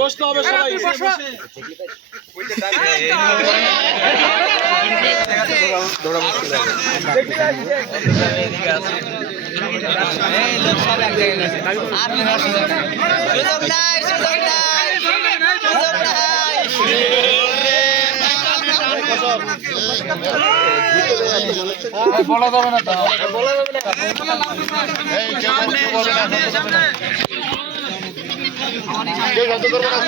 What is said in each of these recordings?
বসতে হবে সবাই। বলা যাবে না, বলা যাবে না। কেউ শব্দ করবো না,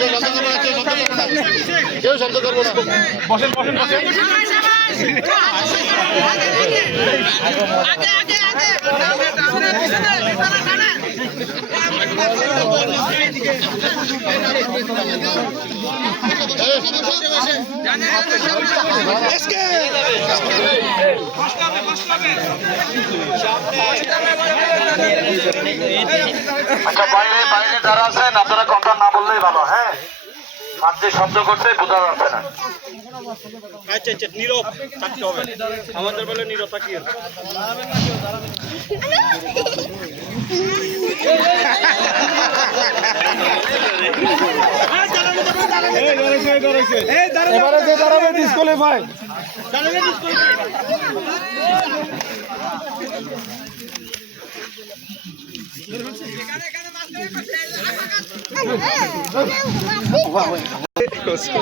কেউ শব্দ করবো না। বসেন বসেন বসেন। আচ্ছা, বাইরে বাইরে যারা আছেন আপনারা কথা না বললেই ভালো। হ্যাঁ, আর যে শব্দ করছে বোঝা যাচ্ছে না। আচ্ছা আচ্ছা, নীরব থাকতে হবে আমাদের বলে, নীরব থাকি। এবারে যে দাঁড়াবে ডিসকোয়ালিফাই।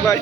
ভাই